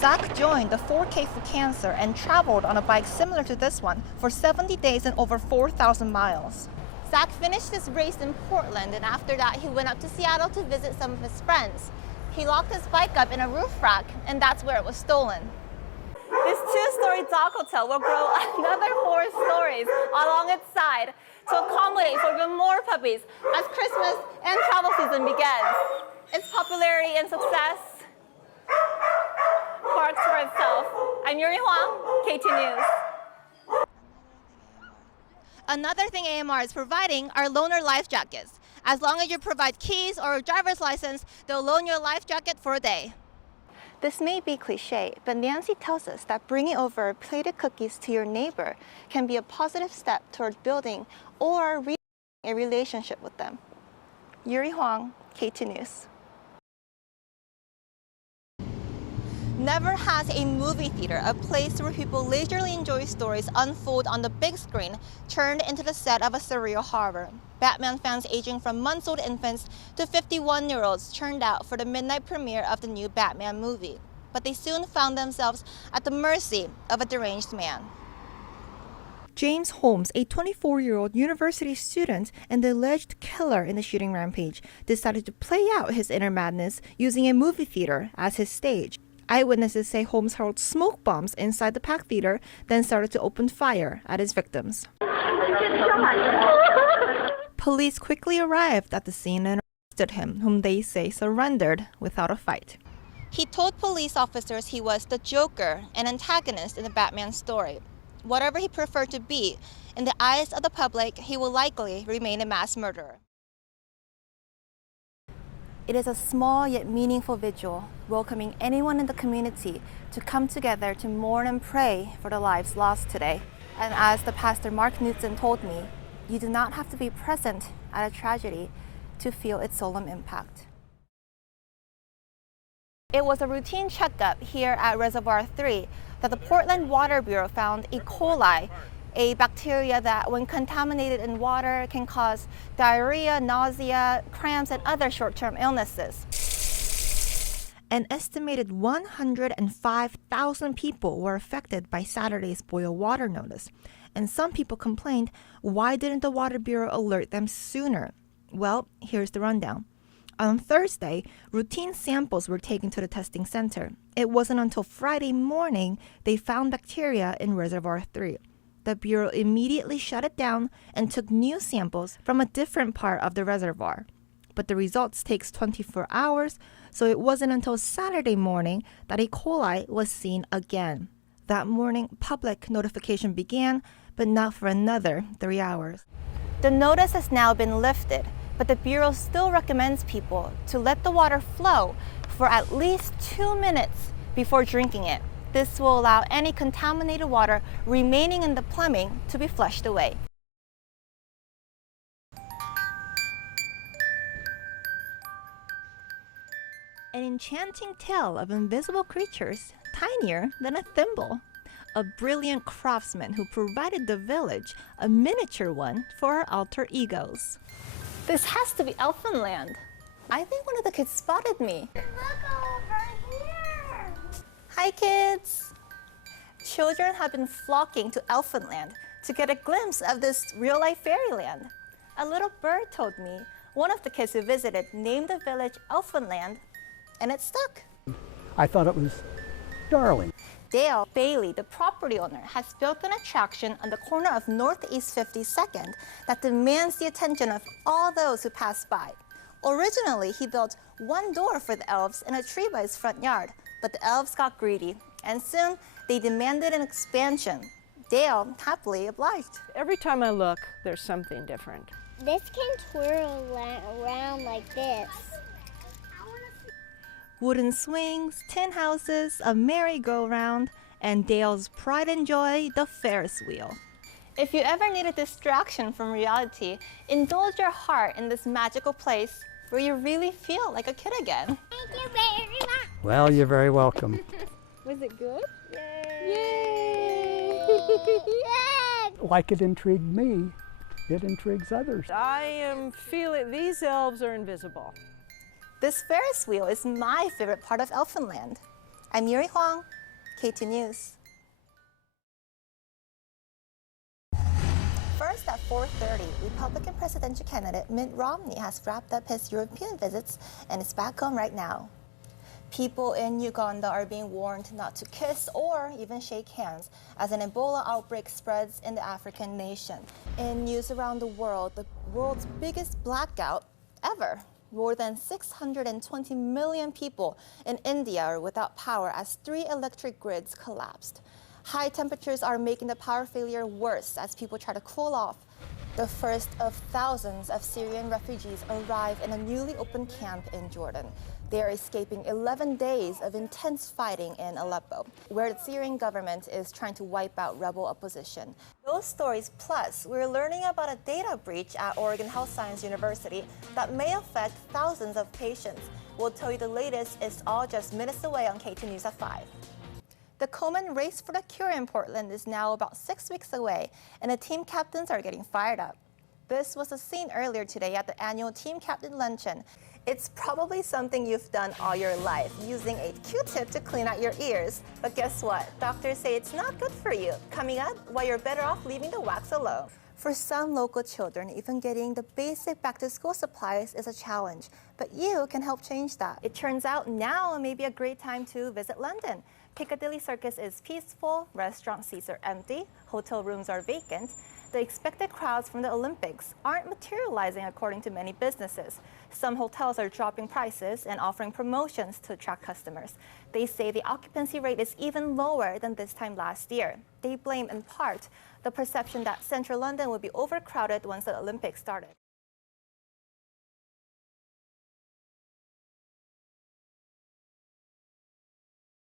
Zach joined the 4K for Cancer and traveled on a bike similar to this one for 70 days and over 4,000 miles. Zach finished his race in Portland, and after that he went up to Seattle to visit some of his friends. He locked his bike up in a roof rack, and that's where it was stolen. This two-story dog hotel will grow another 4 stories along its side to accommodate for even more puppies as Christmas and travel season begins. Its popularity and success barks for itself. I'm Eurie Hwang, KT News. Another thing AMR is providing are loaner life jackets. As long as you provide keys or a driver's license, they'll loan your life jacket for a day. This may be cliche, but Nancy tells us that bringing over plated cookies to your neighbor can be a positive step toward building or rebuilding a relationship with them. Eurie Hwang, KT News. Never has a movie theater, a place where people leisurely enjoy stories unfold on the big screen, turned into the set of a surreal horror. Batman fans aging from months-old infants to 51-year-olds turned out for the midnight premiere of the new Batman movie. But they soon found themselves at the mercy of a deranged man. James Holmes, a 24-year-old university student and the alleged killer in the shooting rampage, decided to play out his inner madness using a movie theater as his stage. Eyewitnesses say Holmes hurled smoke bombs inside the packed theater, then started to open fire at his victims. Police quickly arrived at the scene and arrested him, whom they say surrendered without a fight. He told police officers he was the Joker, an antagonist in the Batman story. Whatever he preferred to be, in the eyes of the public, he will likely remain a mass murderer. It is a small yet meaningful vigil, welcoming anyone in the community to come together to mourn and pray for the lives lost today. And as the pastor Mark Knudsen told me, you do not have to be present at a tragedy to feel its solemn impact. It was a routine checkup here at Reservoir 3 that the Portland Water Bureau found E. coli, a bacteria that, when contaminated in water, can cause diarrhea, nausea, cramps, and other short-term illnesses. An estimated 105,000 people were affected by Saturday's boil water notice. And some people complained, why didn't the Water Bureau alert them sooner? Well, here's the rundown. On Thursday, routine samples were taken to the testing center. It wasn't until Friday morning they found bacteria in Reservoir 3. The Bureau immediately shut it down and took new samples from a different part of the reservoir. But the results takes 24 hours, so it wasn't until Saturday morning that E. coli was seen again. That morning, public notification began, but not for another 3 hours. The notice has now been lifted, but the Bureau still recommends people to let the water flow for at least 2 minutes before drinking it. This will allow any contaminated water remaining in the plumbing to be flushed away. An enchanting tale of invisible creatures tinier than a thimble. A brilliant craftsman who provided the village a miniature one for our alter egos. This has to be Elfinland. I think one of the kids spotted me. Look over here! Hi kids! Children have been flocking to Elfinland to get a glimpse of this real-life fairyland. A little bird told me one of the kids who visited named the village Elfinland, and it stuck. I thought it was darling. Dale Bailey, the property owner, has built an attraction on the corner of Northeast 52nd that demands the attention of all those who pass by. Originally, he built one door for the elves in a tree by his front yard, but the elves got greedy, and soon they demanded an expansion. Dale happily obliged. Every time I look, there's something different. This can twirl around like this. Wooden swings, tin houses, a merry-go-round, and Dale's pride and joy, the Ferris wheel. If you ever need a distraction from reality, indulge your heart in this magical place where you really feel like a kid again. Thank you very much. Well, you're very welcome. Was it good? Yay! Like it intrigued me, it intrigues others. I am feeling these elves are invisible. This Ferris wheel is my favorite part of Elfinland. I'm Eurie Hwang, K2 News. First at 4:30, Republican presidential candidate Mitt Romney has wrapped up his European visits and is back home right now. People in Uganda are being warned not to kiss or even shake hands as an Ebola outbreak spreads in the African nation. In news around the world's biggest blackout ever. More than 620 million people in India are without power as 3 electric grids collapsed. High temperatures are making the power failure worse as people try to cool off. The first of thousands of Syrian refugees arrive in a newly opened camp in Jordan. They are escaping 11 days of intense fighting in Aleppo, where the Syrian government is trying to wipe out rebel opposition. Those stories plus, we're learning about a data breach at Oregon Health Science University that may affect thousands of patients. We'll tell you the latest. It's all just minutes away on K2 News at 5. The Komen Race for the Cure in Portland is now about 6 weeks away, and the team captains are getting fired up. This was a scene earlier today at the annual Team Captain Luncheon. It's probably something you've done all your life, using a Q-tip to clean out your ears. But guess what? Doctors say it's not good for you. Coming up, why you're better off leaving the wax alone. For some local children, even getting the basic back-to-school supplies is a challenge. But you can help change that. It turns out now may be a great time to visit London. Piccadilly Circus is peaceful, restaurant seats are empty, hotel rooms are vacant. The expected crowds from the Olympics aren't materializing according to many businesses. Some hotels are dropping prices and offering promotions to attract customers. They say the occupancy rate is even lower than this time last year. They blame in part the perception that central London would be overcrowded once the Olympics started.